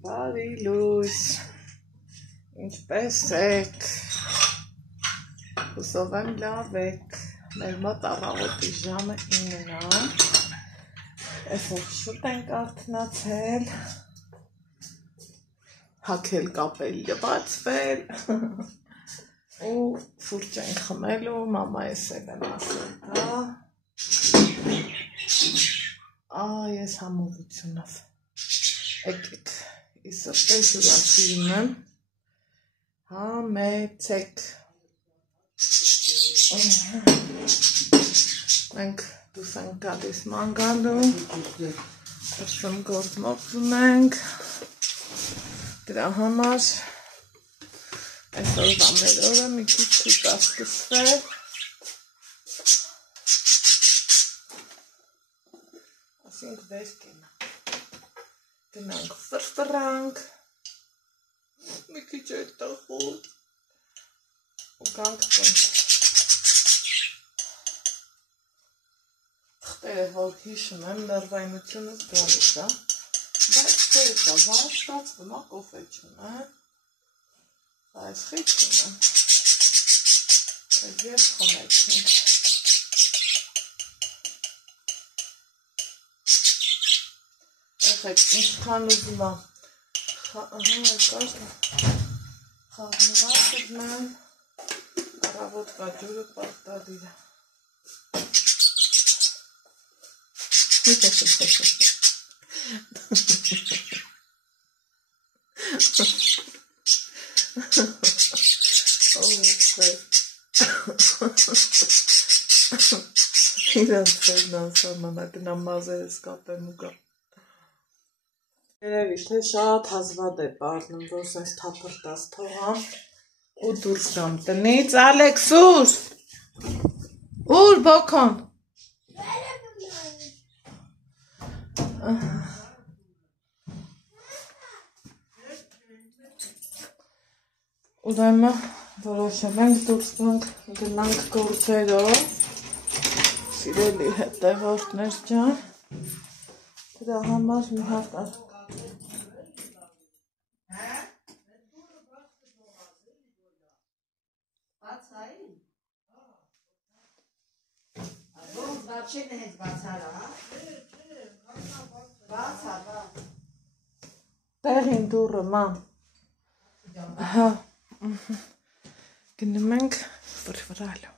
Բարի լույս, ինչպես եք, հուսով եմ լավ եք, մեր մոտ առավոտի ժամը 9-ն է, այսօր շուտ ենք արթնացել, հագել կապել լվացվել ու սուրճ ենք խմելու, մամայիս էլ եմ ասել դա, ես համովությունով, եկեք, իսրտես ուրացիրում եմ, համեցեք, մենք դուս ենք գալիս մանգալում, ըրսում գործմործում ենք, դրա համար, այսօր մեր օրը մի քիչ շուտ ասկսվել, ասենք վեր գնանք ֆրֆրանք, մի քիչ այդտեղ խոտ, ու գանք տուն, թղթերը որ հիշում եմ, նրվայնությունս գալիս է, բայց թե էտա վաշտած վնա կոֆե չունեմ, այս խիչ ունեմ, այս ես խմեցնենք, եղեք, ինչքան ուզում եմ, խաղնված ուզմեմ, առավոտ կաջուրը պարտադիր է, իրանց ֆերն անսարմանակ նամազերս կապեմ ու գա երևի թե շատ հազվադ է պարնում, որ սենց թապրտած թողամ ու դուրս գամ տնից, Ալեքսուր, ուր բոքոն, ուրեմն որոշել ենք դուրս գնանք գործերով, սիրելի հետևորդներ ջան, դրա համար մի հատ տեղին դուրը ման գնում ենք վրվրալու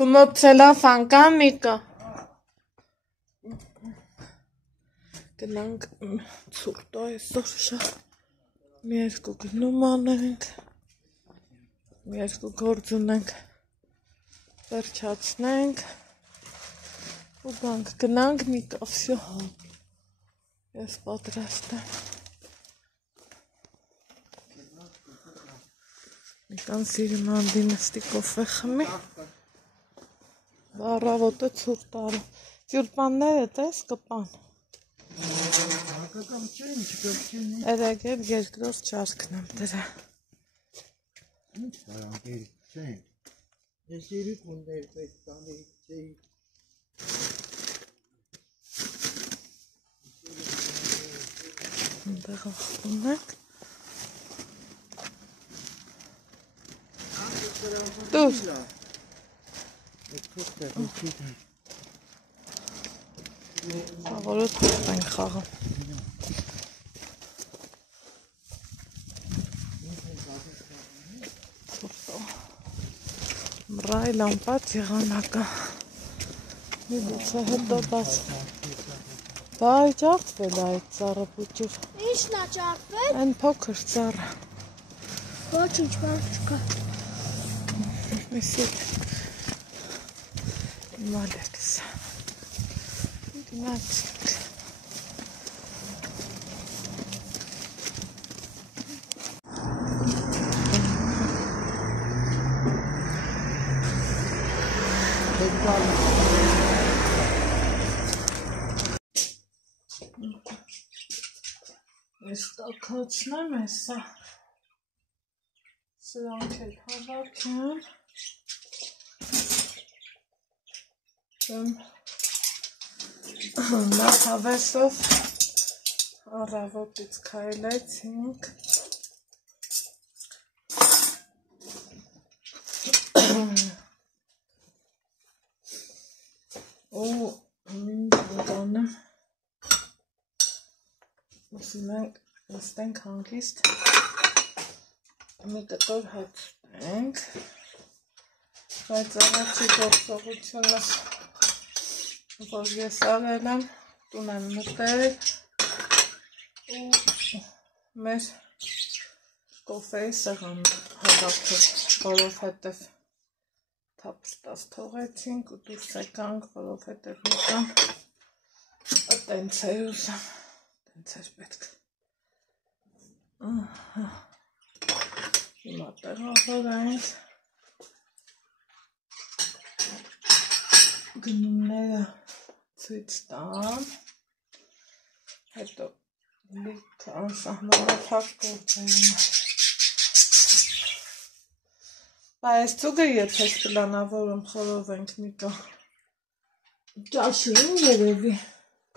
Կումոբ ցելա ֆանկամիկա գնանք ցուրտ այսօր շատ մի երկու գնում անենք մի երկու գործ ունենք վերջացնենք ու գանք գնանք մի կավսյո ես պատրաստ եմ Միկան սիրում անդի նստի կոֆե խմի առավոտը ցուրտ արը ծյուրպանները տես կպան Երեք էլ երկրորդ չարքն եմ դրա Ինչ տարանքերի չեն Ես երիք ունդեր պետ տաներիք չէի Ընդեղ աղբում ենք Դուր Աղորը թուրտ ենք խաղը Մռայ լամպած եղանակը մի դուցը հետո բաց Բայ ճաղթվել այդ ծառը պուճուր Ինչն է ճաղթվել? Են փոքր ծառը Ոչինչ բան չկա Մեսիտ Մալեքս Դիմացինք Ես տակացնեմ եսա Սրանք էլ հավաքեմ Նախավեսով Առավոտից քայլեցինք։ Ու բանը ուսում ենք նստենք հանգիստ մի կտոր հաց ենք, բայց առաջի գործողությունս, որ ես արել եմ, տուն եմ մտել ու մեր կոֆեի սեղան հավաքել, որովհետև թափստած թողեցինք ու դուրս եկանք, որովհետև մեկան տենց է ուզում, տենց էր պետք։ Հիմա տեղավորենք գնումները ցույց տամ, հետո լիքը անսահմանափակ գործերում։ Այս ծուգը եթես պլանավորում խորովենք Նիկո։ Ճաշին երևի։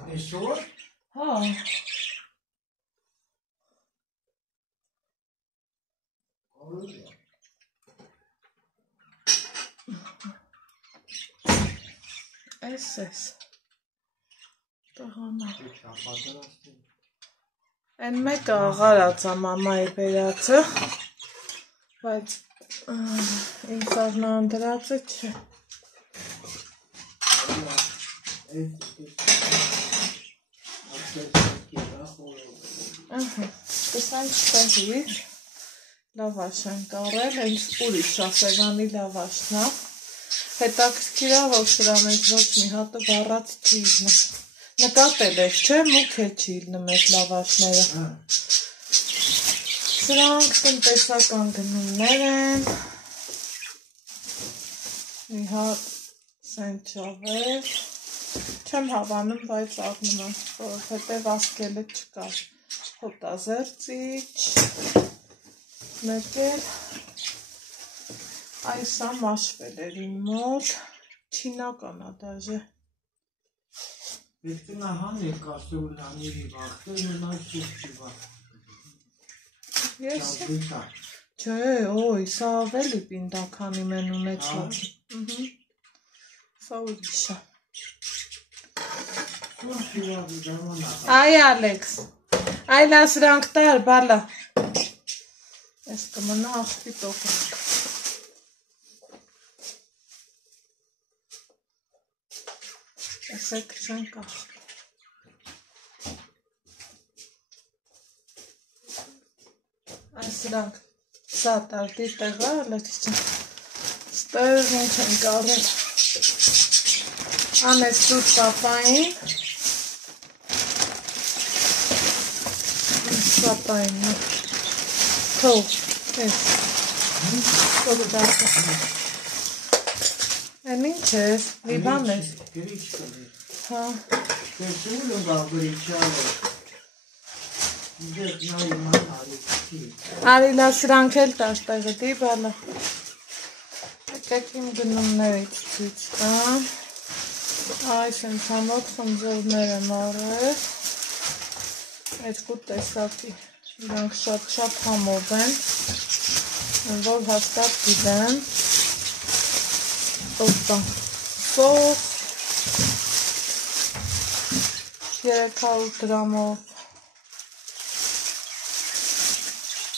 Այսօր։ Հա։ Այս տղանա։ Են մեկը աղարած է մամայի բերածը, բայց ինձ արնան դրածը չէ։ Կսանք ստեղից լավաշ են կարել, հենց ուրիշ շասեղանի լավաշն է, հետաքրքիր է, որ սրա մեջ ոչ մի հատը վառած չի իլնում, նկատել ես, չէ, մուք է չի իլնում այդ լավաշները, սրանք տնտեսական գնումներ են, մի հատ սենչավեր, չեմ հավանում, բայց առնում եմ, որովհետև ասկելը չկար, հոտազերծիչ, մեկ էլ այսա մաշվել էր իմ մոտ, չինական է դաժե։ Պետք է նա հանի կաստրուլանի վախտել ու նա շուրջի վախտել։ Ես չէ, ոյ, սա ավելի պինդականի մեն ունեցած։ Սա ուրիշ է։ Այ Ալեքս, այլա սրանք տար, բալա։ Ես կմնա աղբի տողը։ Այսեք չենք աղբի։ Այս սրանք սա տարտի տեղը, Ալեքս չեն։ Ստեղ ինչ են կարել։ Անես սուտ սապային։ Սապային, թող, ես, թողը դարձը։ Են ինչ ես, լիբան ես։ Գրիչ կլի։ Հա։ Տեսում լուգա գրիչալը։ Դետ նայի ման արիքի։ Արիլա սրանք էլ տաշտեղը դի բալը։ Եկեք իմ գնումներից ցույց տամ։ Այս են ցամոտ խնձորներ եմ առել։ Երկու տեսակի, իրանք շատ համով են, որ հաստատ գիտեմ, օպա, սող, 300 գրամով,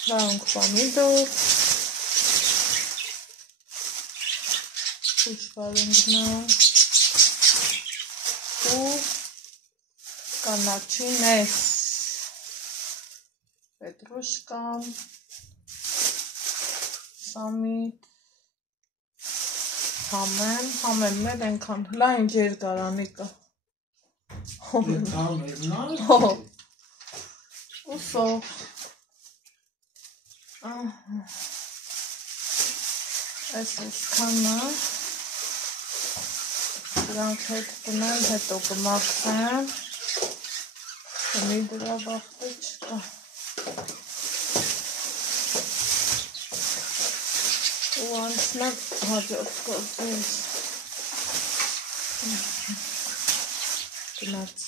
լանք պամիդոր, ուշվարունգնան, ու կանաչին ես, պետրոշկան, սամիտ, համեն մեր ենքան, լա ինչ երկարանիկը, ու սող, այս կանա, դրանք հետ տնեն, հետո կմաքսեն, մի դրա վախտը չկա, ու անցնեմ հաջորդ գործից, գնաց,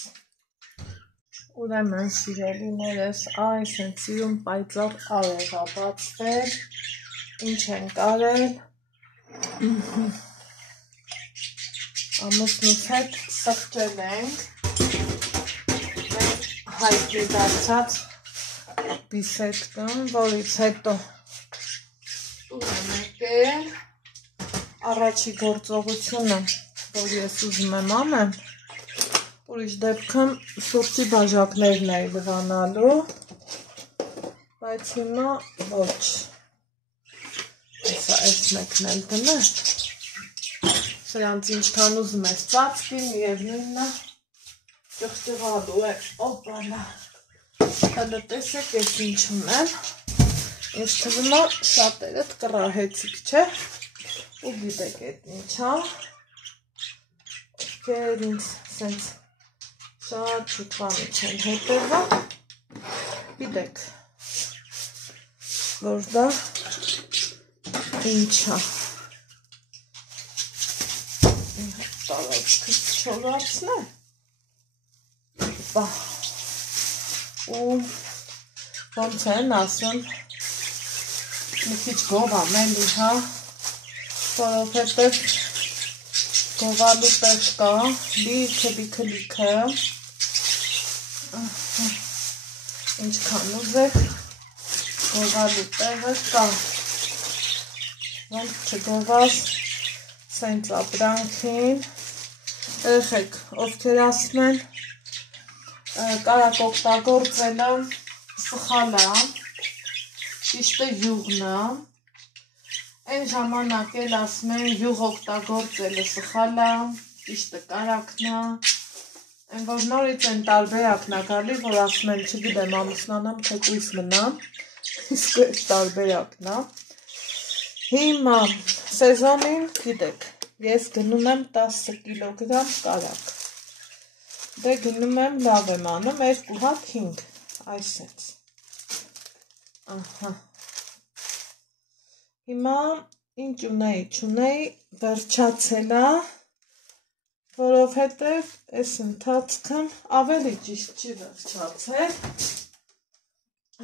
Ուրեմն սիրելիներս, այս են սիրում պայծառ արևա բացվել, ինչ են կարել, ամուսնուց հետ սխճել ենք, մեր հայտնի դարձած բիսեդկն, որից հետո տուն եմ եկել, առաջի գործողությունը, որ ես ուզում եմ անեմ, ուրիշ դեպքում սուրճի բաժակներն էի լվանալու, բայց հիմա ոչ, հեսա այս մեկն էլ դնեմ, սրանց ինչքան ուզում ես ծածկի, միևնույնն է, ճղճղալու է, օպալա, հələ տեսեք ես ինչ ունեմ, ինձ թվում է շատերդ կռահեցիք, չէ, ու գիտեք էդ ինչա, ովքեր ինձ սենց շատ շուտվանի չեն հետևա, գիտեք, որ դա ինչա, տարածքս չորացնե, ու ոնց են ասում, մի քիչ գովամ էլի, հա, որովհետև գովալու տեղ կա, լիքը, ինչքան ուզեք, գովալու տեղը կա, ոնց չգովաս, սենց ապրանքին, երեխեք, ովքեր ասում են, կարակ օգտագործելը սխալ է, ճիշտը յուղն է, այն ժամանակ էլ ասում են յուղ օգտագործելը սխալ է, ճիշտը կարակն է, այն որ նորից են տարբերակն է գալի, որ ասում են չգիտեմ ամուսնանամ թե կույս մնամ, իսկ այս տարբերակն է, հիմա սեզոնին գիտեք, ես գնում եմ 10 կիլոգրամ կարակ, դե գնում եմ լավ եմ անում, 2 հատ 5, այսենց, ահա, հիմա ինչ ունեի, վերջացել է, որովհետև այս ընթացքն ավելի ճիշտ չի վերջացել,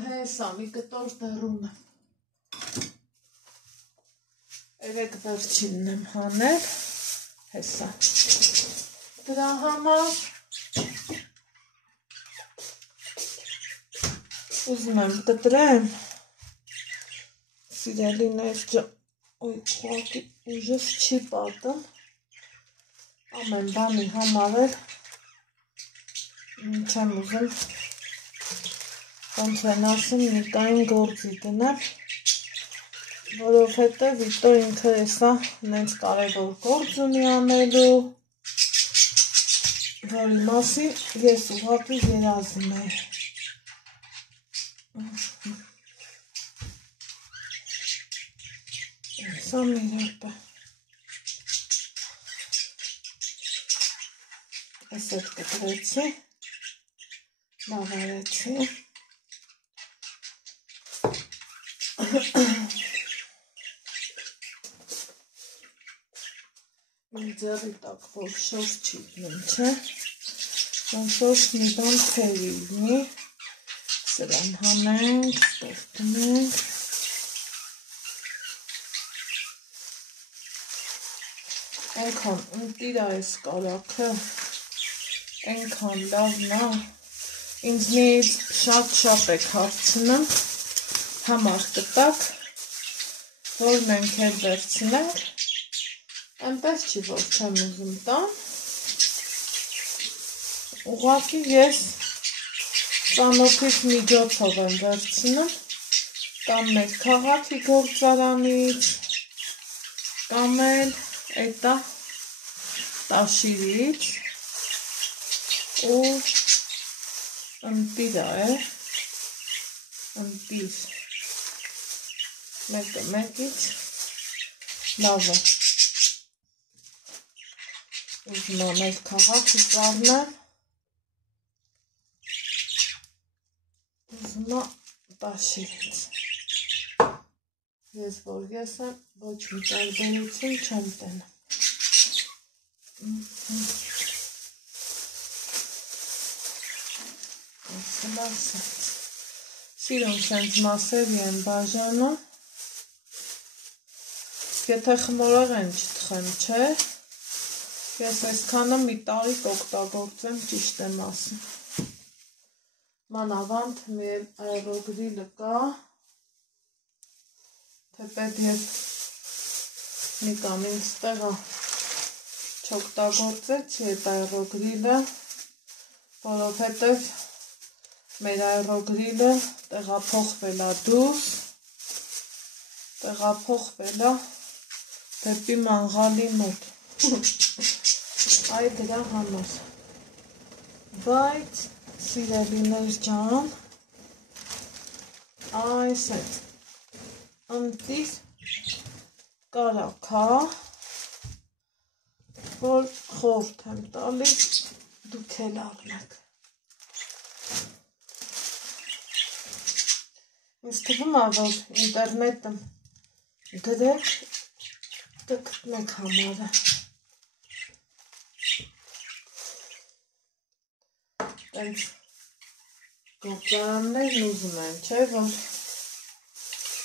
հեսա մի կտոր դեռում եմ, 3 վերջինն եմ հանել, հեսա, դրա համար ուզում եմ կտրեմ, սիրելիներ ջան, ոյ խողակի ուժս չի պատում, ամեն բանի համար էլ չեմ ուզում, ոնց են ասում, նիկային գործի դնեմ, որովհետև իտո ինքը եսա նենց կարևոր գործ ունի անելու, որի մասին ես ուղղակի երազում եմ, եսա մի րոպե, ես էդ կտրեցի, լավ արեցի, իմ ձեռի տակ, որ շոր չի դնում, չէ, ոնց որ մի բան թերի լինի, սրան հանենք, ստորտնենք, այնքան ընտիր այս կարակը, այնքան լավն է, ինձնից շատ եք հարցնում, համար կտակ, որ մենք էլ վերցնենք, այնպես չի, որ չեմ ուզում տան, ուղղակի ես ծանոթից միջոցով եմ վերցնում, կամ մեր քաղաքի գործարանից, կամ էլ էտա տաշիրից, ու ընտիր է, ընտիր, մեկը մեկից լավ է, ուզում եմ այս քաղաքի ծառնեմ, ուզում եմ տաշիրից, ես որ ես եմ, ոչ մի տարբերություն չեմ տենում, ասած։ Սիրուն սենց մասերի են բաժանում։ Եթե խմորեղ են չթխեմ, չէ։ Ես այսքանը մի տարի կօգտագործեմ ճիշտ եմ ասում։ Մանավանդ մեր այրոգրիլը կա, թեպետ երբ Նիկան ինձ տեղը չօգտագործեցի այդ այրոգրիլը, որովհետև մեր այրոգրիլը տեղափոխվել է դուրս, տեղափոխվել է դեպի մանգալի մոտ։ Այ դրա համար, բայց սիրելիներ ջան, այս այդ ընտիր կարակա, որ խորհուրդ եմ տալիս դուք էլ առնեք։ Ինձ թվում է, որ ինտերնետում գրեք կգտնեք համարը։ Տենց գործարաններն ուզում են, չէ, որ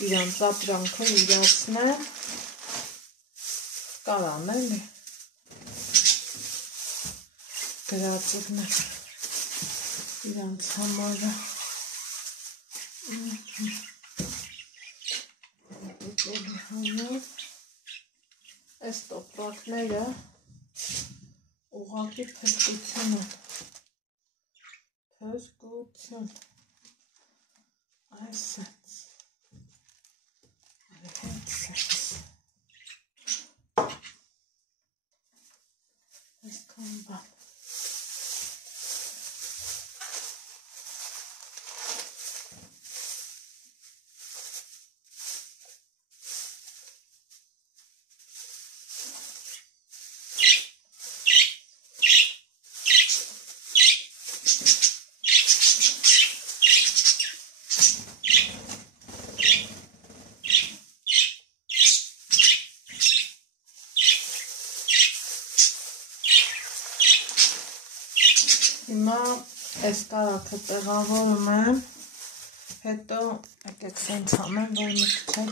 իրանց ապրանքը իրացնեն, կարան էլի գրածիկներ իրանց համարը։ Այս տոպրակները ուղղակի փրկություն են։ Փրկություն, այսպես, այսքան բան։ Հիմա այս կարակը տեղավորում եմ, հետո եկեք սենց ամեն, որ մի քիչ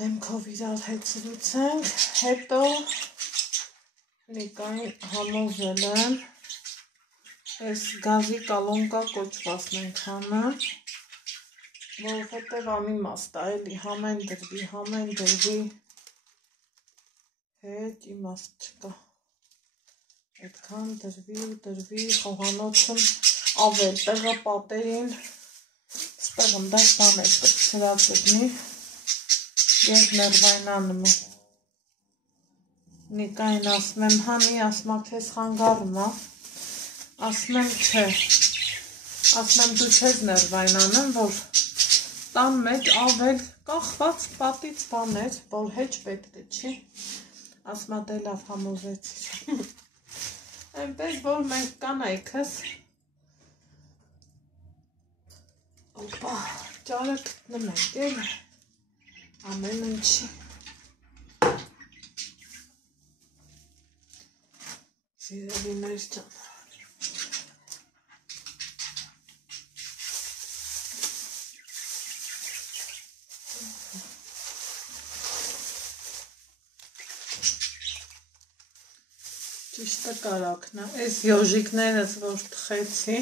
դեմքով իրար հետ զրուցենք, հետո Նիկային համոզել եմ, այս գազի կալոնկա կոչվածն ենք հանում, որովհետև անիմաստ է, էլի համեն դրվի, հետ իմաստ չկա։ Այդքան դրվի, խոհանոցում ավել, տեղը պատերին, ստեղ ընդեղ բան է սրած դնի, և ներվայնանում է։ Նիկային ասում եմ, հանի, ասում եմ, քեզ խանգարում է, ասում եմ, չէ, ասում եմ, դու չես ներվայնանում, որ տան մեջ ավել կախված պատից բաներ, որ հեչ պետք չի, ասում եմ, դե լավ համոզեցիր։ Այնպես, որ մենք կանայքս օպա, ճարը գտնում ենք, էլ ամեն ինչի։ Սիրելիներ ջան։ Ճիշտը կարակն է, այս յոժիկներս, որ թխեցի,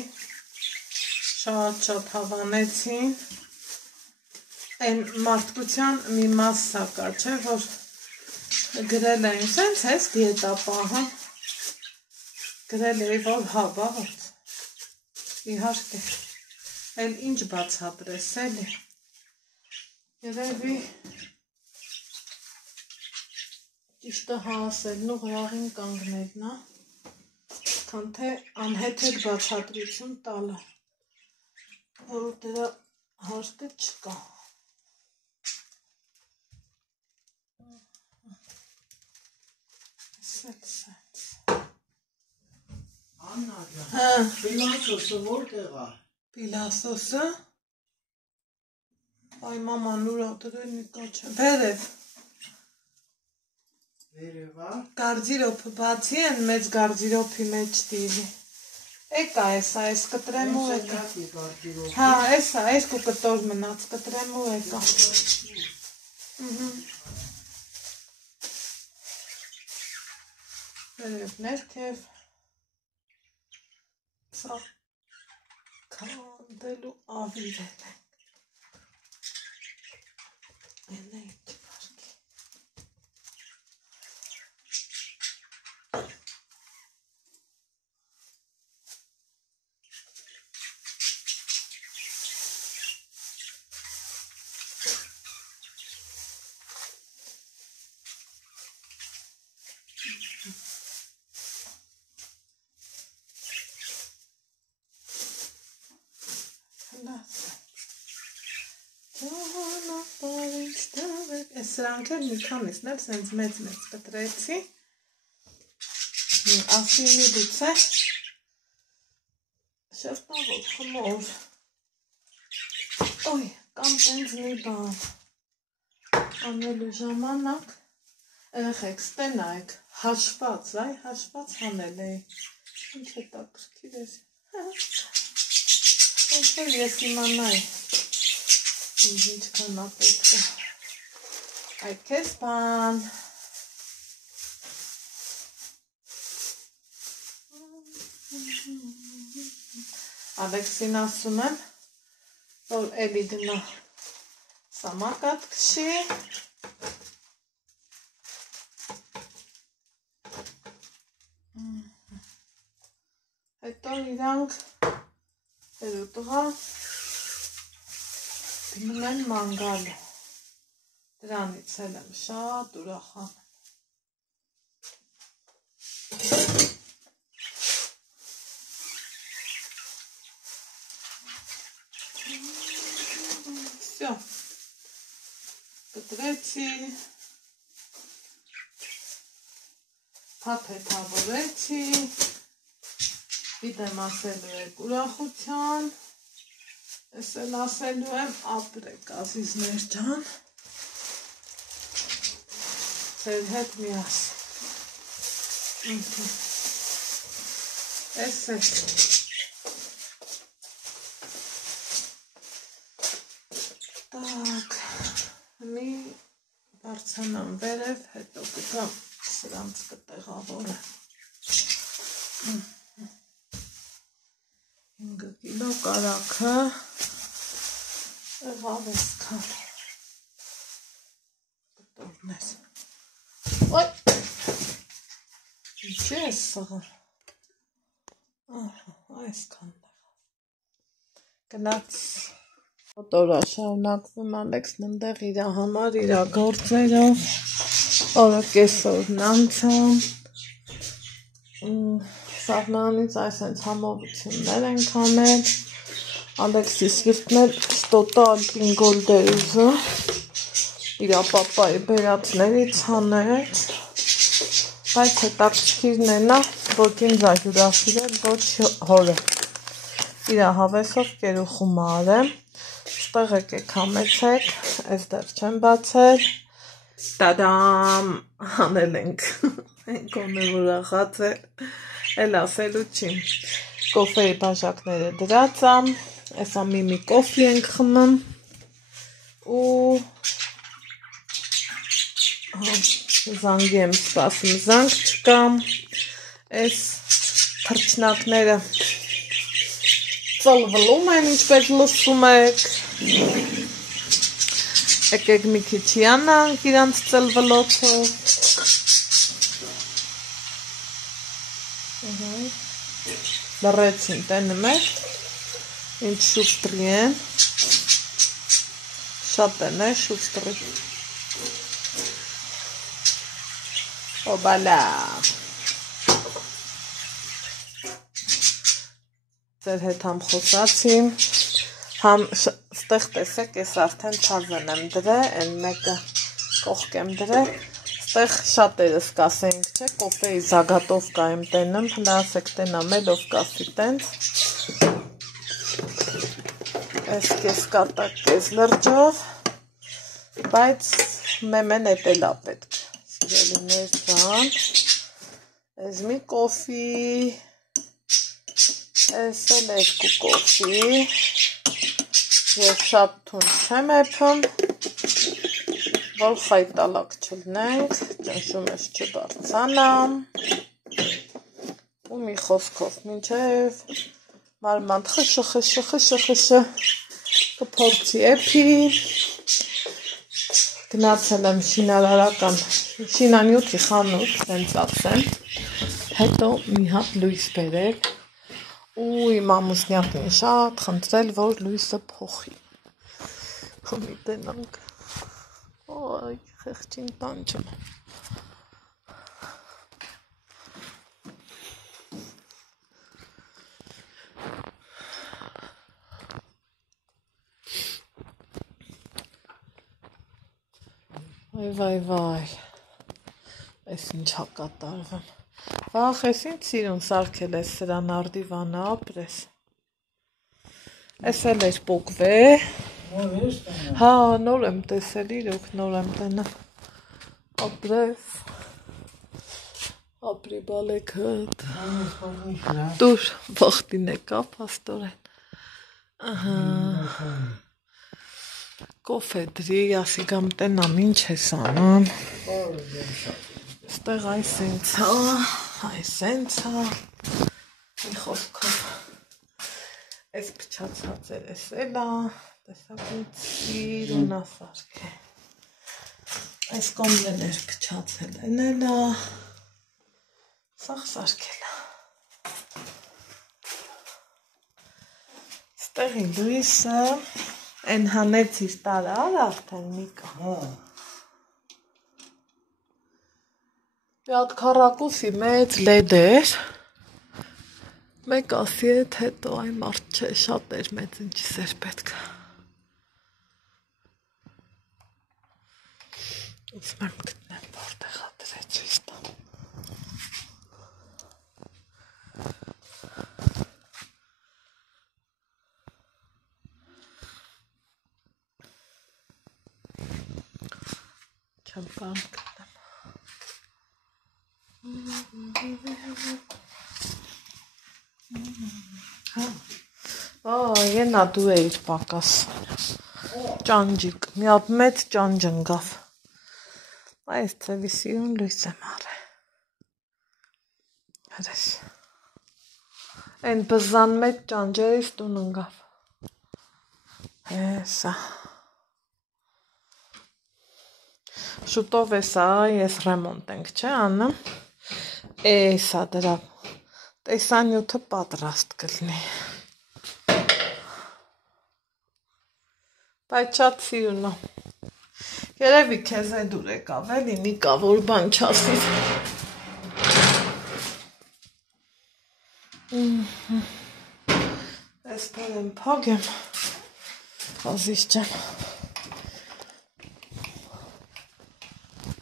շատ հավանեցին, այն մարդկության մի մասսա կա, չէ, որ գրել էին, սենց ես դիետա պահը, գրել էի, որ հավաղոց, իհարկե, էլ ինչ բացատրես էլի, երևի ճիշտը հասելն ու ղրաղին կանգնելն է, քան թե անհեթեթ բացատրություն տալը, որ դրա հարկը չկա։ Սենց։ Աննա ջան, Պիլասոսը որտեղ է։ Պիլասոսը։ Այ մաման ուրա դրել Նիկա չէ։ Վերև։ Վերևա։ Գարձիրոփը բացի են մեծ գարձիրոփի մեջ դիլի։ Եկա այս կտրեմ ու եկա։ Հա, այս կու կտոր մնաց, կտրեմ ու եկա։ Վերև ներքև։ Սա քանդելու ավիրել ենք։ Էնա իչ վարկի։ Սրանք էլ մի քանիսն էլ սենց մեծ կտրեցի, ասինի գուցե շերտավոր խմոր, ոյ, կամ տենց մի բան, անելու ժամանակ, երեխեք ստենայք, հաշված, այ հաշված հանել էի, ինչ հետաքրքիր էր, ոնց էլ ես իմանայի, ինչքան ապետք է, այդ քեզ բան, Ալեքսին ասում եմ, որ էլի գնա սամակատ քշի, հետո իրանք հետո տղա գնում են մանգալը, դրանից էլ եմ շատ ուրախան։ Всё, կտրեցի, փաթեթավորեցի, գիտեմ ասելու եք ուրախության, ես էլ ասելու եմ ապրեք ազիզներ ջան, ձեր հետ միասին, ես է, տակ, մի բարձանամ վերև, հետո կգամ սրանց կտեղավորը, 5 կիլո կարաքը, եղավ այսքան, կտորնես, ոյ, ինչ ես սղը, այսքան գնաց, Օտորա շարունակվում Ալեքսն ընդեղ իրա համար իրա գործերով, օրը կեսօրն անցան, սաղնանից այսենց համովություններ ենք անել, Ալեքսի սիրտներ շտոտը ալպին գոլդերուզը, իրա պապայի բերածներից հանեց, բայց հետաքրքիրն է նա, ոչ ինձ ա հյուրասիրել, ոչ հորը, իրա հավեսով կերուխում արեմ, ստեղ եկեք համեցեք, այս դեռ չեմ բացել, տադամ, հանել ենք, ենք ոնը ուրախած է, էլ ասելու չի, կոֆեի բաժակները դրած եմ, այսա մի կոֆի ենք խմում, ու զանգի եմ սպասում, զանգ չկամ, այս թրջնակները ծլվլում են, ինչպես լսում եք, եկեք մի քիչ յանանք իրանց ծլվլոցով, լռեցին, տենը մեկ, ինչ շուշտրի են, շատ են է շուշտրի, օբալա, ձեր հետ համ խոսացի, համ ստեղ տեսեք, ես արդեն թազեն եմ դրե, են մեկը կողք եմ դրե, ստեղ շատերս կասեինք, չէ, կոֆեի զագատովկա եմ տենում, հլասեք տենա մելով կասի տենց, ես կես կատակ կես լրջով, բայց մեմեն էտելա պետք, սիրելիներ ճան, ես մի կոֆի, Ես էլ 2 կոֆի և շատ թուն չեմ էփում, որ խայտալակ չլնենք, ճնշումս չբարձանամ ու մի խոսքով մինչև մարմանդ խշը կփորձի էփի, գնացել եմ շինանյութի խանութ, հենց ասեմ, հետո մի հատ լույս բերել ու իմ ամուսնյակին շատ խնդրել, որ լույսը փոխի։ Մի տենանք, ոյ, խեղճին տանջում։ Վայ, ես ինչա կատարվում։ Վախ, ես ինչ սիրուն սարքել ես սրան արդիվանը, ապրես։ Ես էլ էր պոկվե։ Հա, նոր եմ տեսել, իրոք նոր եմ տենա։ Ապրես։ Ապրի բալեքըտ։ Դուր, վախտին եկա, պաստորեն։ Ահա։ Կոֆե դրի, ասի գամ տենամ, ինչ ես անում։ Ստեղ այս ենցա, մի խոսքով, ես պչացած էր ես էլա, տեսակին սիրունա սարք է, այս կոմլեն էր պչացել են էլա, սաղ սարքելա, ստեղի լույսը, են հանեցիր տարար արդեն միկա, մի հատ քառակուսի մեծ լեդ էր, մեկ ասի էդ հետո այ մարդ չէ, շատ էր մեծ ինչիս էր պետք, ուզում եմ գտնեմ որտեղ ադրեց ույս տամ, չեմ կարող գտնեմ, ենա դու էիր պակաս, ճանջիկ, մի հատ մեծ ճանջ ընգավ, այս ծևի սիրուն լույս եմ առե, հրես, են բզան մեծ ճանջերից տուն ընգավ, հեսա, շուտով էսա, ես ռեմոնտ ենք չէ անեմ, էսա դրա տեսանյութը պատրաստ կլնի, բայց շատ սիրուն է, երևի քեզ է դուր եկավ էլի միկա, որ բան չասիր, ես տար եմ պագեմ, ազիս չեմ,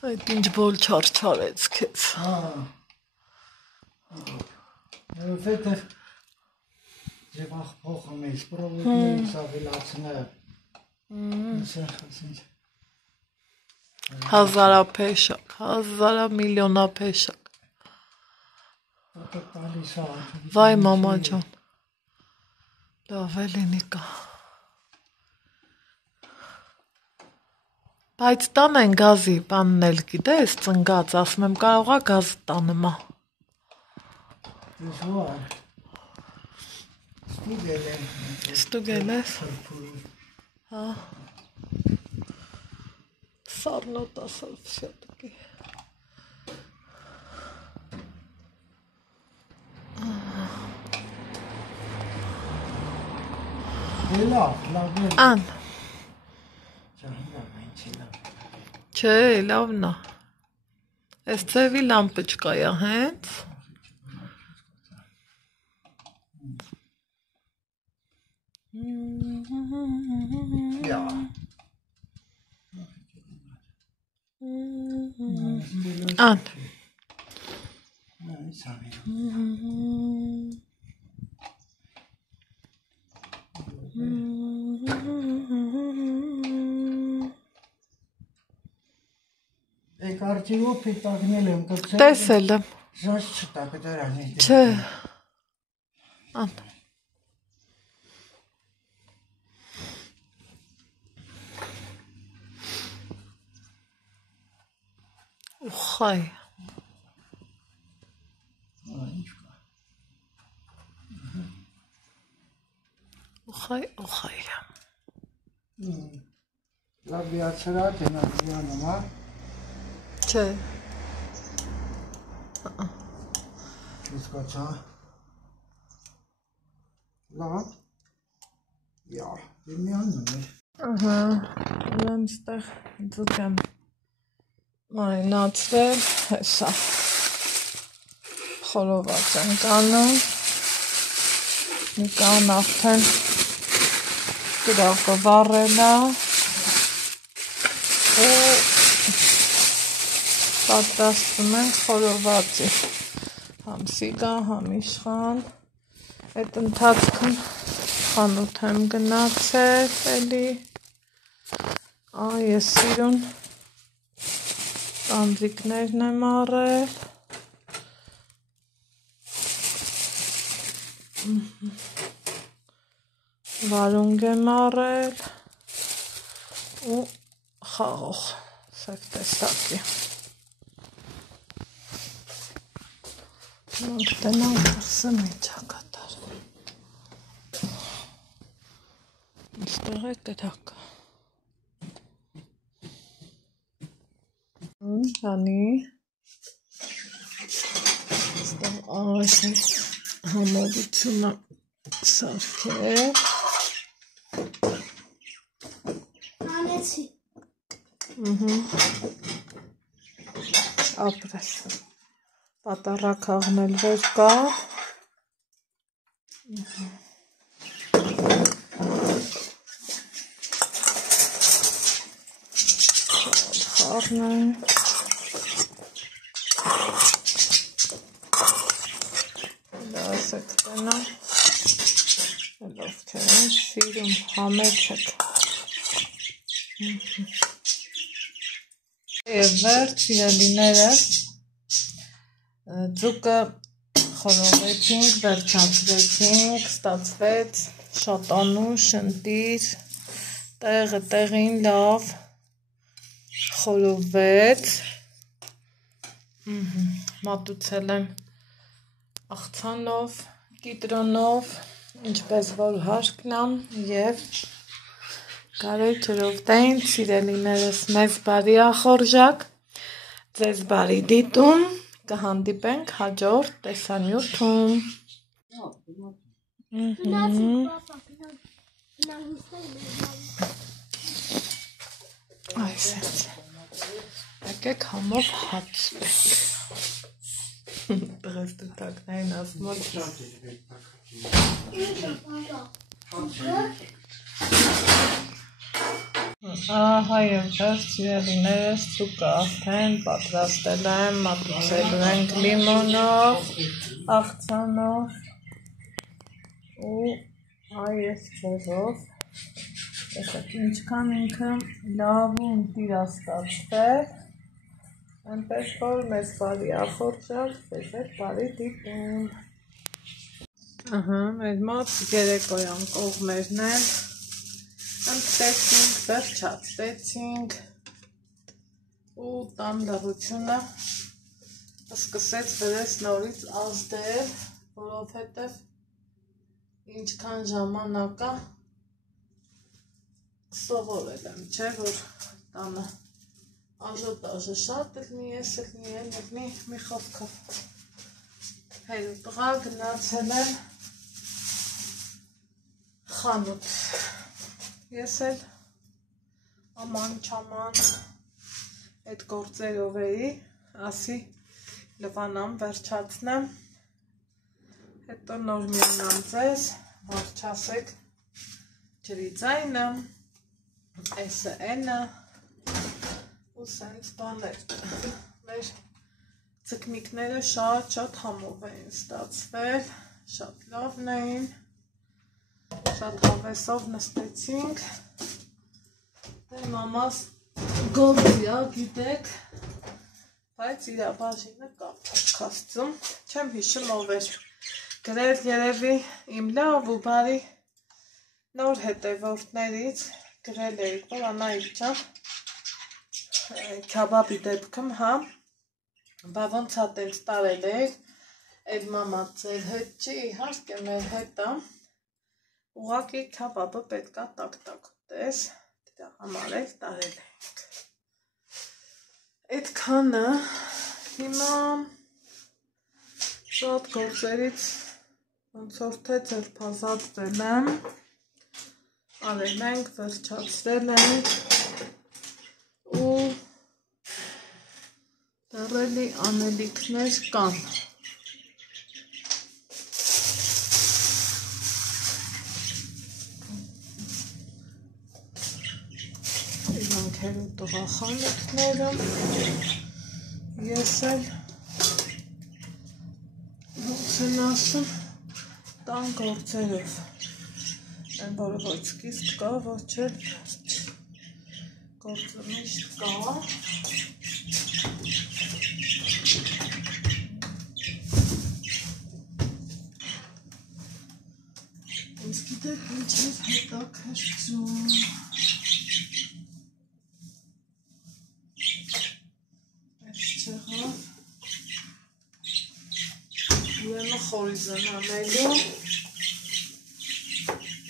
այդ ինչ բոլ չարչարեց քեզ, Որովհետև ձև աղփոխում ես, պրովետներից ավելացնը, հազարափեշակ, հազարամիլիոնափեշակ, վայ մամա ջան, լավ էլինի կա, բայց տան են գազի բանն էլ գիտես ծնգած, ասում եմ կարողա գազը տանմա, ստուգել ես, հա, սարնոտ ասալ վսյատկի, ան, չէ, լավն է, ես ծևի լամպը չկայա հենց, ան, Կարճիվով պիտակնել եմ կծել, տեսել եմ, ժաշ չտա կտարանի, չէ, ան, Ուխայ։ Ինչ կա։ Ուխայ։ Լաբիացրա տենալիանում, հա։ Չէ։ Իսկացա։ Լավ։ Յա, դիմյանն է։ Ահա, ուրեմն ստեղ ձուկ եմ մարինացրել, հեսա խորոված ենք անում, մի կան արդեն գրակը վառել է ու պատրաստում ենք խորովածի, համ սիգա, համ իշխան, այդ ընթացքում խանութ եմ գնացել էլի, ես սիրուն տանձիկներն եմ առել, վարունգ եմ առել ու խաղող սև տեսակի։ Մենք տնանք դրսը մեջ հակատար։ Ստեղ է կրակը։ Հանի ստեղ աղաշն համոդությունը սարքել։ Անեցի։ Ապրես։ Պատարակ աղմելվեր կա։ Խառնեմ։ Դասեք տնա։ Ովքեր են սիրում համեցեք։ Եվ վերջ սիրելիները ձուկը խորովեցինք, վերջացրեցինք, ստացվեց շատ անուշ, ընտիր, տեղը տեղին լավ խորովեց, մատուցել եմ աղցանով, կիտրոնով, ինչպես որ հարկն ամ և կարել ջրովտային սիրելիներս մեզ բարի ախորժակ, ձեզ բարի դիտում, կհանդիպենք հաջորդ տեսանյութում։ Այս է, եկեք համով հացվենք։ Տղես տուտակնային ասմոտ։ Ահա և վերջ սիրելիներս ձուկը արդեն պատրաստել եմ, մատուցելու ենք լիմոնով, աղցանով ու այս ձևով, տեսեք ինչքան ինքը լավ ու ընտիր է ստացվել, այնպես որ մեզ բարի ախորժակ, ձեզ հետ բարի դիտում։ Ահա, մեր մոտ երեկոյան կողմերն են, ընթրեցինք, վերջացրեցինք ու տան լռությունը սկսեց վրես նորից ազդել, որովհետև ինչքան ժամանակա սովորել եմ, չէ, որ տանը աժոտաժը շատ ելնի, ես ելնի, մի խոսքով հեր ու տղա գնացել եմ խանութ, ես էլ աման չաման այդ գործերով էի, ասի լվանամ, վերջացնեմ, հետո նոր միանամ ձեզ, վարչասեք ջրի ձայնը, էսը էնը, ու սենց բաներ, մեր ձկնիկները շատ համով էին ստացվել, շատ լավն էին, շատ հավեսով նստեցինք, դե մամաս գործիա, գիտեք, բայց իրա բաժինը կապ կաստում, չեմ հիշում ով էր, գրել երևի իմ լավ ու բարի նոր հետևորդներից, գրել էիք, որ Անահիտ ջան, քաբաբի դեպքում, հա, Բա ոնց է տենց տարել եք, այդ մամա ձեր հետ չի, իհարկե մեր հետ է, ուղղակի քաբաբը պետք է տակ-տակ ուտես, դրա համար էլ տարել ենք։ Այդքանը հիմա շատ գործերից ոնց որ թե ձերբազատվել եմ, արել ենք, վերջացրել ենք ու դեռելի անելիքներ կան։ Իրանք էլ ու տղախանութները, ես էլ ոնց են ասում, տան գործերով, են որը ոչ սկիզբ կա, ոչ էլ վերջ, գործը միշտ կա, ինձ գիտեք ինչ էր հետաքրքրում, այս չեղավ, ուրեմն խորիզն անելու,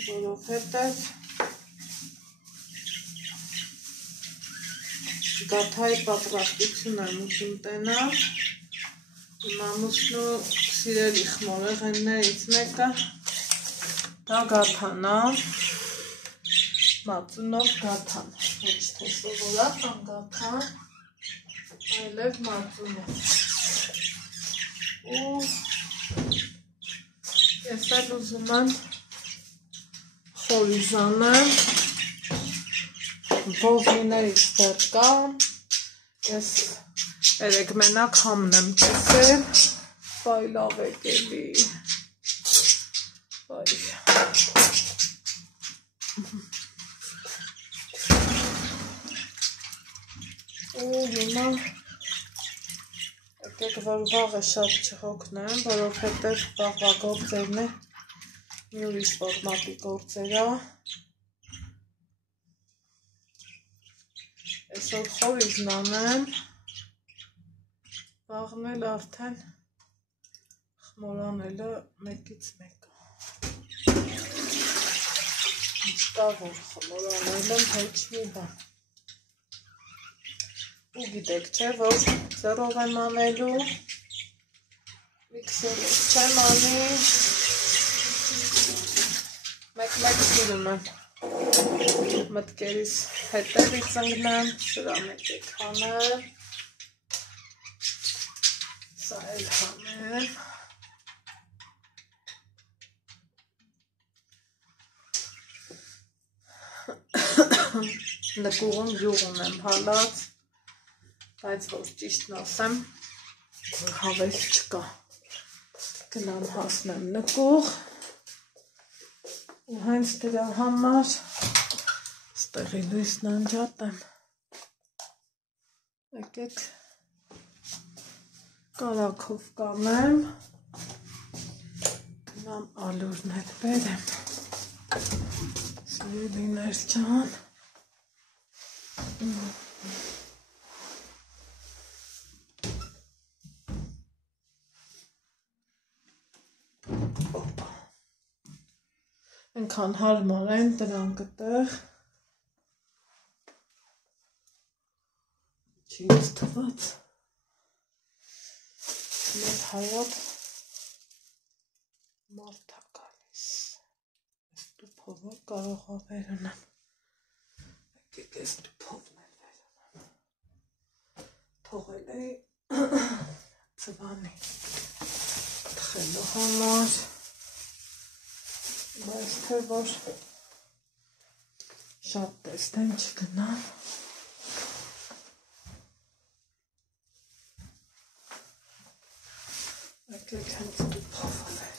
որովհետև գաթայի պատրաստություն եմ ուզում տենալ, իմ ամուսնու սիրելի խմորեղեններից մեկը դա գաթան է, մածունով գաթան, ոչ թե սովորական գաթան, այլև մածունով։ Ու ես էլ ուզում եմ խորիզ անեմ, ողնիներից դեռ կա, ես երեկ մենակ համն եմ կիսել, բայ լավ եք էլի, բայ։ Ու հիմա եկեք որ վաղը շատ չհոգնեմ, որովհետև վաղվա գործերն է, մի ուրիշ ֆորմատի գործերա, այսօր խորիզն անեմ, վաղն էլ արդեն խմորանելը մեկից մեկը, չկա որ խմորանելը հեչ մի բան, ու գիտեք չէ, որ ձեռով եմ անելու, միքսերով չեմ անի, մեկ-մեկ սիրում եմ, մտկերիս հետևից ընգնեմ, սրա մեկ եք հանեմ, սա էլ հանեմ, նկուղում յուղ ունեմ հալած, բայց որ ճիշտն ասեմ, որ հավես չկա, գնամ հասնեմ նկուղ, ու հենց դրա համար ստեղի լույսն անջատեմ, եկեք կարակով կանեմ, գնամ ալուրն էլ բերեմ, սիրելիներ ջան, Այնքան հարմար են դրանք այդտեղ, չի ինձ թված, մեր հայոտ մարդ է գալիս, այս տուփով կարող է վեր ունեմ, եկեք այս տուփովն էլ վեր ունեմ, թողել էի ծվանի թխելու համար, բայց թե որ շատ տեսնեմ չգնամ, եկեք հենց տուփով վեր ունեմ,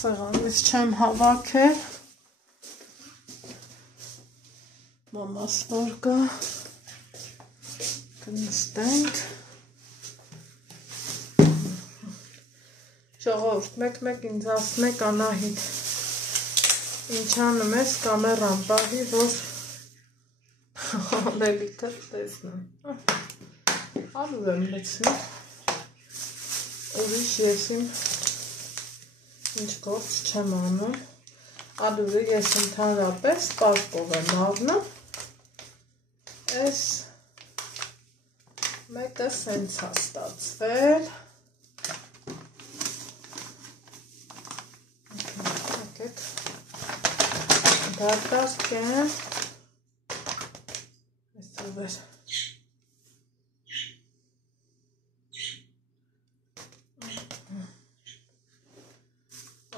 սեղանից չեմ հավաքել, մամաս որ գա, կնստենք, ժողովուրդ, մեկ-մեկ ինձ ասում եք Անահիտ, ինչ անում ես կամերան պահի, որ լելիքը տեսնեմ։ Ալուր եմ լցնի։ Ուրիշ ես իմ ինչ գործ չեմ անում։ Ալուրը ես ընդհանրապես պարկով եմ առնում։ Այս մեկը սենց է ստացվել։ Եկեք դարտարկեմ։ Այսով էր։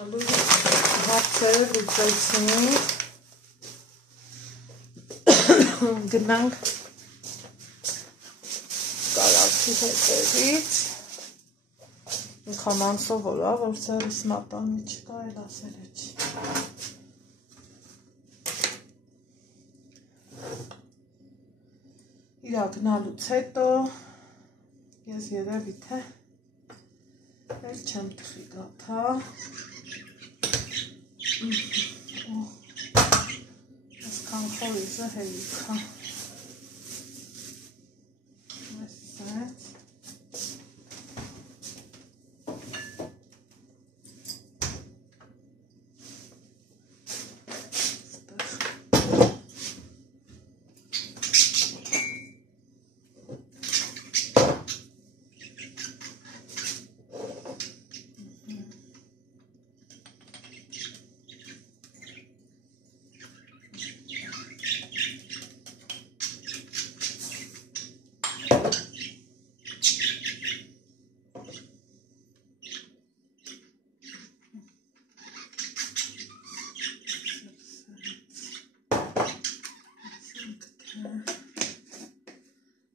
Ալուրը հարցերը լուծեցինք։ Գնանք կարացի հետևից ինքան անսովոր է, որ ձերս մատանի չկա, էլ ասել է չի։ Իրա գնալուց հետո ես երևի թե էլ չեմ թխի գաթա։ Այսքան խորիզը հերիք է։ Այսպես։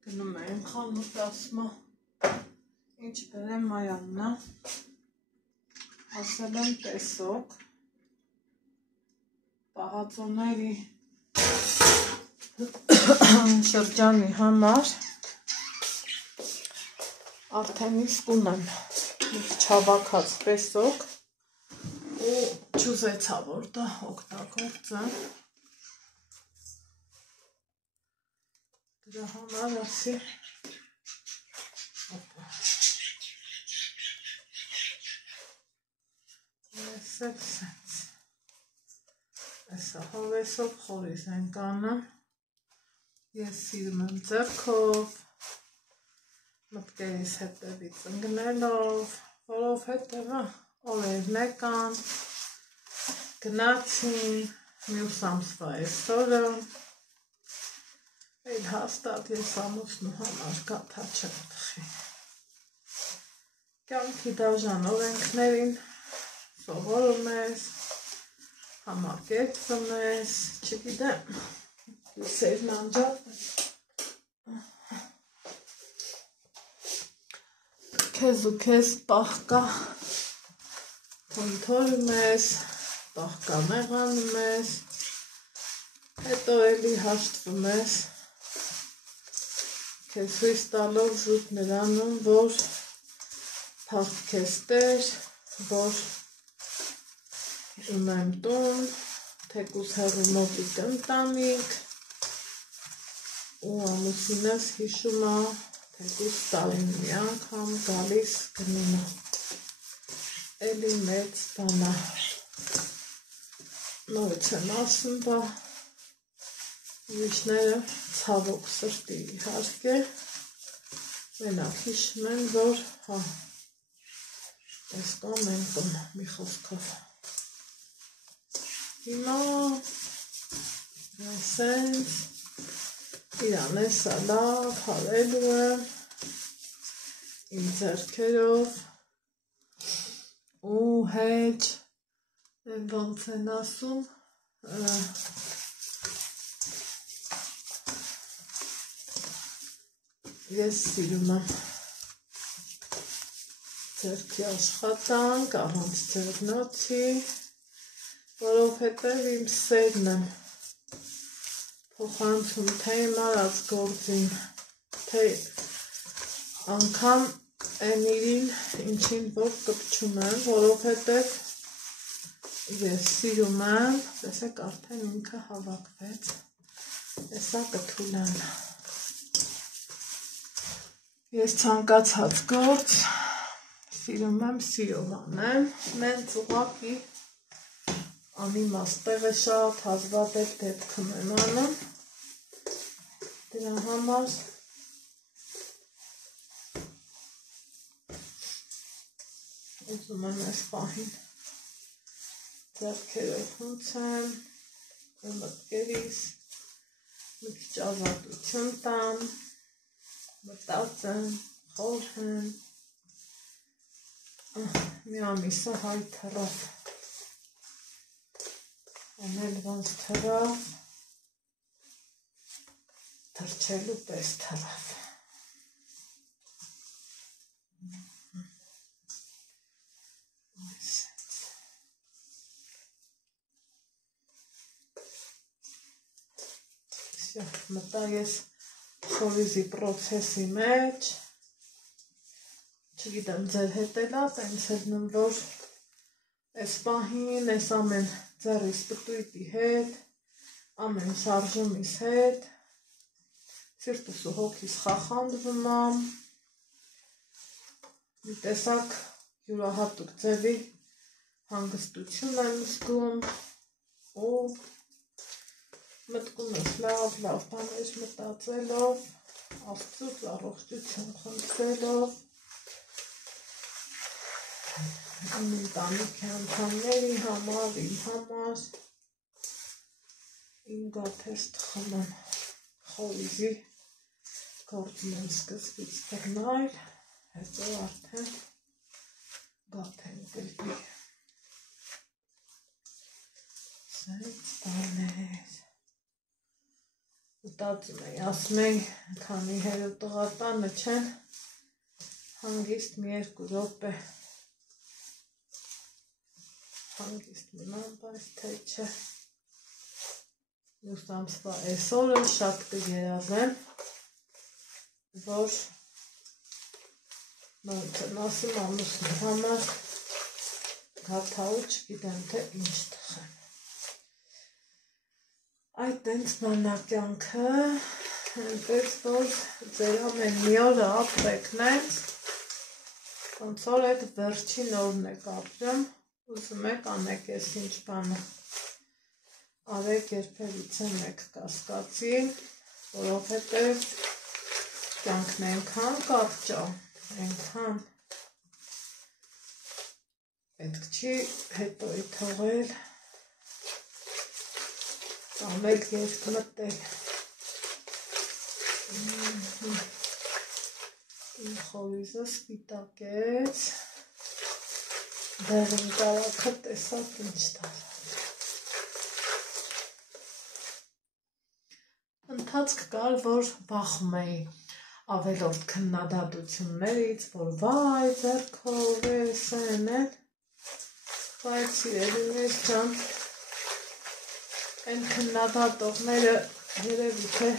Գնում եմ խանութ ասմա, ինչ բերեմ Մարիաննա, ասել եմ տեսոք, պահածոների շրջանի համար, արդեն իսկ ունեմ չավակած տեսոք ու չուզեցա, որ դա օգտագործեմ, դրա համար ասի ես էլ սենց այսա հովեսով խորիզ ենք անում ես սիրում եմ ձեռքով մտքերիս հետևից ընկնելով որովհետև օրերն եկան գնացին մյուս ամսվա այսօրը Էլ հաստատ ես ամուսնու համար գաթա չեմ թխի։ Կյանքի դաժան օրենքներին սովորում ես, համակերպվում ես, չգիտեմ, լուսերն անջատվես։ Քեզ ու քեզ պահկա թոնթորում ես, պահկա մեղանում ես, հետո էլի հաշտվում ես, Քեզ հույս տալով զուտ նրանում, որ թաղ քեզ տեր, որ ունեմ տուն, թեկուզ հեռու մոտիկ ընտանիք, ու ամուսինս հիշում է, թեկուզ տարին մի անգամ գալիս գնում է, էլի մեծ բան է, նորից եմ ասում բա, Ուրիշները ցավոք սրտի իհարկե մենակ հիշում են, որ այս կամ են կամ մի խոսքով հիմա այսենց իրան էսա լավ հարելու եմ իմ ձեռքերով ու հետ ոնց են ասում Ես սիրում եմ ձեռքի աշխատանք, առանց ձեռնոցի, որովհետև իմ սերն եմ փոխանցում թե իմ արած գործին, թե անգամ այն իրին ինչին որ կպչում եմ, որովհետև ես սիրում եմ, տեսեք արդեն ինքը հավաքվեց, Էսա կթուլան։ Ես ցանկացած գործ սիրում եմ սիրով անեմ, մենց ուղղակի անիմաստ տեղը շատ հազվադեպ դեպքում եմ անում, դրա համար ուզում եմ այս պահին ձեռքերով հունցեմ ու մտքերիս մի քիչ ազատություն տամ, մտածեմ, խորհեմ, մի ամիսը հայ թռավ, անել ոնց թռավ, թռչելու պես թռավ։ Մտա ես խորիզի պրոցեսի մեջ, չգիտեմ ձեր հետ էլա, տենց հետնում, որ այս պահին, այս ամեն ձեռիս պտույտի հետ, ամեն շարժումիս հետ, սիրտս ու հոգիս խախանդվում եմ, մի տեսակ յուրահատուկ ձևի հանգստություն եմ զգում ու մտքում ես լավ բաներ մտածելով, Աստծուց առողջություն խնդրելով, իմ ընտանիքի անդամների համար, իմ համար, իմ գաթես թխման խորիզի գործն եմ սկզբից դռնել, հետո արդեն գաթեն կլպի։ Սենց տաներ։ Մտածում էի, ասում էի, քանի հերո տղատանը չեն, հանգիստ մի 2 րոպե հանգիստ մնամ, բայց թե չէ, մյուս ամսվա այսօրը շատ կգերազեմ, որ նորից ասում ամուսնի համար գաթաու չգիտեմ թե ինչ թխեմ։ Այդ տենց մանակյանքը, այնպես որ ձեր ամեն մի օրը ապրեք նենց, ոնց որ այդ վերջին օրն եք ապրում, ուզում եք անեք ես ինչ բանը, արեք երբևիցե մեկ կասկածի, որովհետև կյանքն այնքան կարճ է, այնքան պետք չի հետոյի թողել, ամել երդ մտել, իմ խորիզը սպիտակեց, դեղին կարաքը տեսակ ինչ տար։ Ընթացք կար, որ բախում էի ավելորդ քննադատություններից, որ վայ ձեռքով ես են էլ, բայց սիրելիներ ջան, այն քննադատողները երևի թե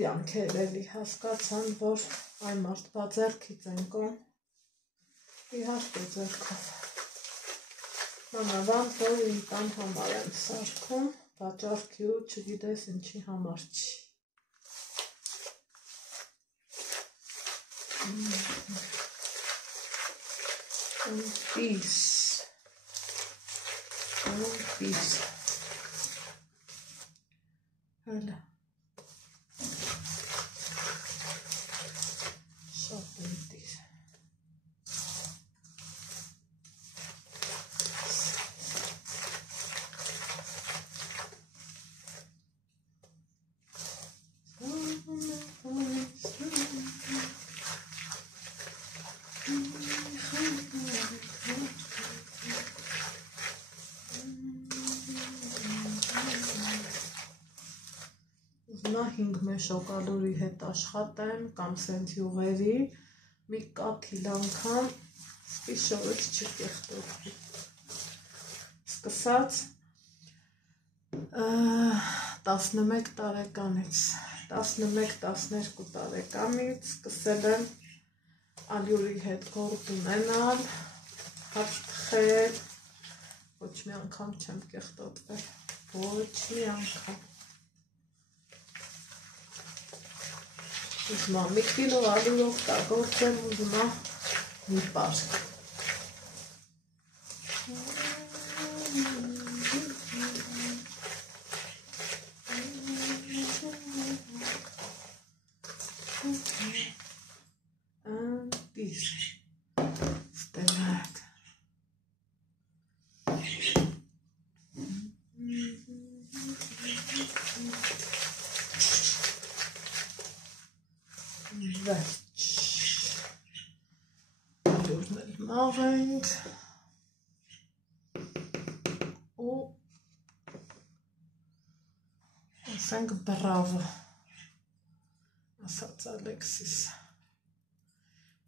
իրանք էլի հասկացան, որ այն մարդվա ձեռքից են կոմ, իհարկե ձեռքով։ Մանավանդ, որ իմ տան համար եմ սարքում, վաճառքի ու չգիտես ինչի համար չի։ Պիս։ Հələ շատ ընտիր Նա 5 մեշոկալորի հետ աշխատեմ կամ սենց յուղերի մի կաթիլ անգամ սպիշորից չկեղտոտվի։ Սկսած 11 տարեկանից, 11-12 տարեկանից սկսել եմ ալյուրի հետ գործ ունենալ, հաց թխել, ոչ մի անգամ չեմ կեղտոտվել, ոչ մի անգամ։ Ուզում եմ 1 կիլո ալու օգտագործեմ, ուզում եմ մի պար։ And this. Stella. Մաղենք ու ասենք բրավո, ասաց Ալեքսիս,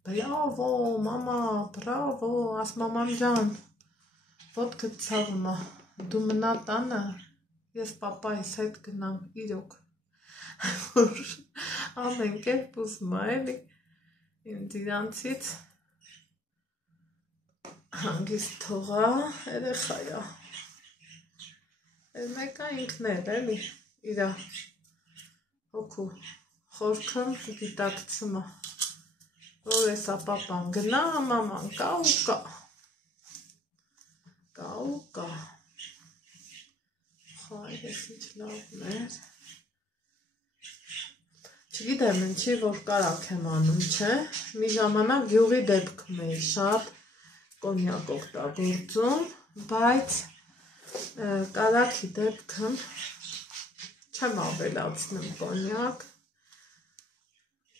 բրավո, մամա, բրավո, աս մաման ջան, ոտքը ցավում է, դու մնա տանը, ես պապայիս հետ գնամ իրոք, որ ամեն կերպ ուզում է էլի, ինձ իրանցից հանգիստ թողա երեխայա, մեկը ինքն էլ էլի, իրա հոգու խորքում գիտակցում է, որ եսա պապան գնա, մաման կա ու կա, կա ու կա, խայր ես ինչ լավն էր, չգիտեմ ինչի որ կարակ եմ անում, չէ, մի ժամանակ գյուղի դեպքում էի շատ, կոնյակ օգտագործում, բայց կարակի դեպքում չեմ ավելացնում կոնյակ,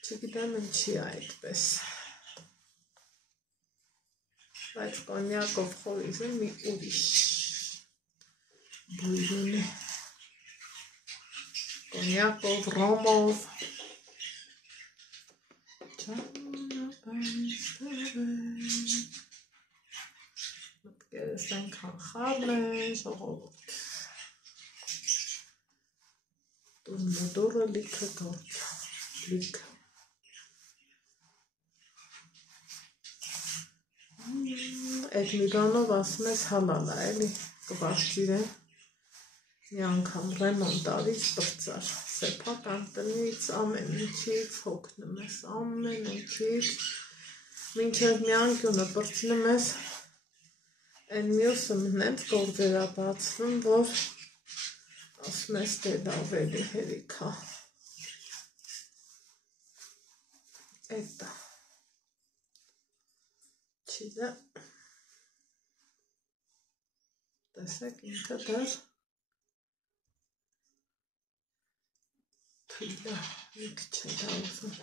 չգիտեմ ինչի է այդպես, բայց կոնյակով խորիզը մի ուրիշ բույր ունի, կոնյակով, ռոմով, Մտքերս այնքան խառն են, ժողովուրդ, տունն ու դուռը լիքը գործ, լիքը, այդ մի բանով ասում ես հալալ է, էլի, կվաստիրեն, մի անգամ ռեմոնտ արից բրծար, սեփական տնից, ամեն ինչից, հոգնում ես, ամեն ինչից, մինչև մի անկյունը բրծնում ես, Այն մյուսը մնենց գործերա բացվում, որ ասում ես դե լավ էլի հերիքա, էտա, չի դա, տեսեք ինքը դար, թույլա, միք չէ դա ուզում,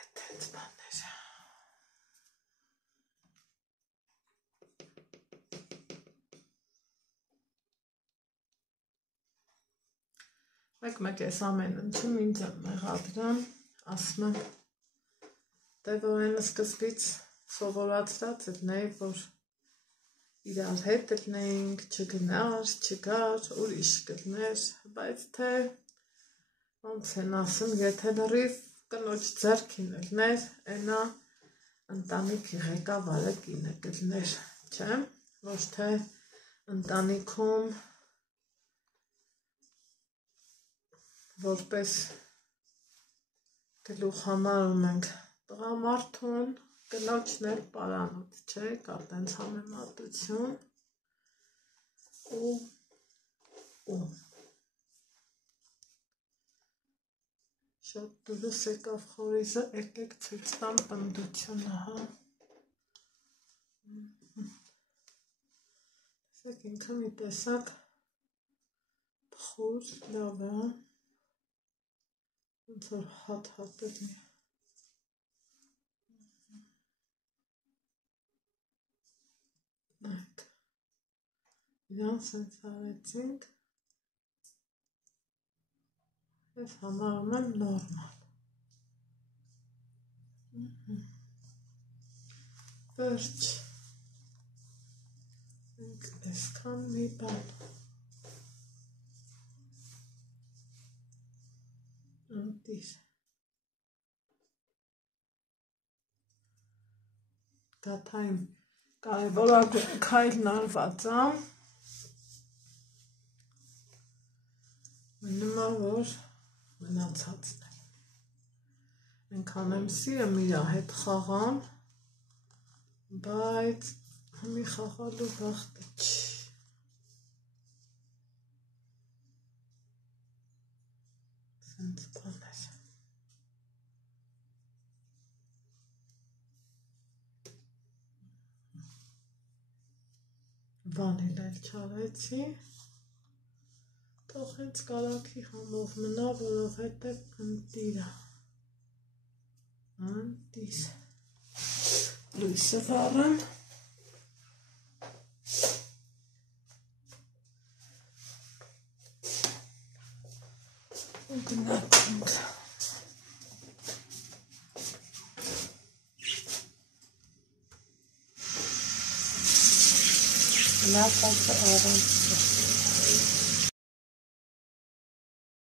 այդ հենց բաններ, մեկ ես ամեն ընչում ինձ եմ մեղադրում, ասում եմ, դե որ այն սկզբից սովորացրած էլնեի, որ իրար հետ էլնեինք, չգնար, չգար, ուրիշ գլներ, բայց թե ոնց են ասում, եթե լրիվ կնոջ ձեռքին էլներ, այնա ընտանիքի ղեկավարը կինը գլներ, չէ, ոչ թե ընտանիքում որպես գլուխ համարում ենք տղամարդուն, կնոջն էլ պարանոց, չէ, կա տենց համեմատություն ու շատ դուրս եկավ խորիզը, եկեք ցույց տամ պնդությունը, հա, տեսեք ինքը մի տեսակ փխուր, լավ է, ոնց որ հատ-հատել մի Նայք, իրան սենց արեցինք, ես համարում եմ նորմալ, վերջ, այսքան մի բան, դիր։ Դաթայում կարևորագույն քայլն արված է։ Մնում է, որ մնացածն է։ Ենքան եմ սիրում իրա հետ խաղան, բայց մի խաղալու վաղտը չի։ Սենց բաներ։ Վանիլ էլ չարեցի, թող հենց կարակի համով մնա, որովհետև ընտիր է։ Անտիր։ Լույսը վառեմ։ Գնացինք։ Լապակը առանց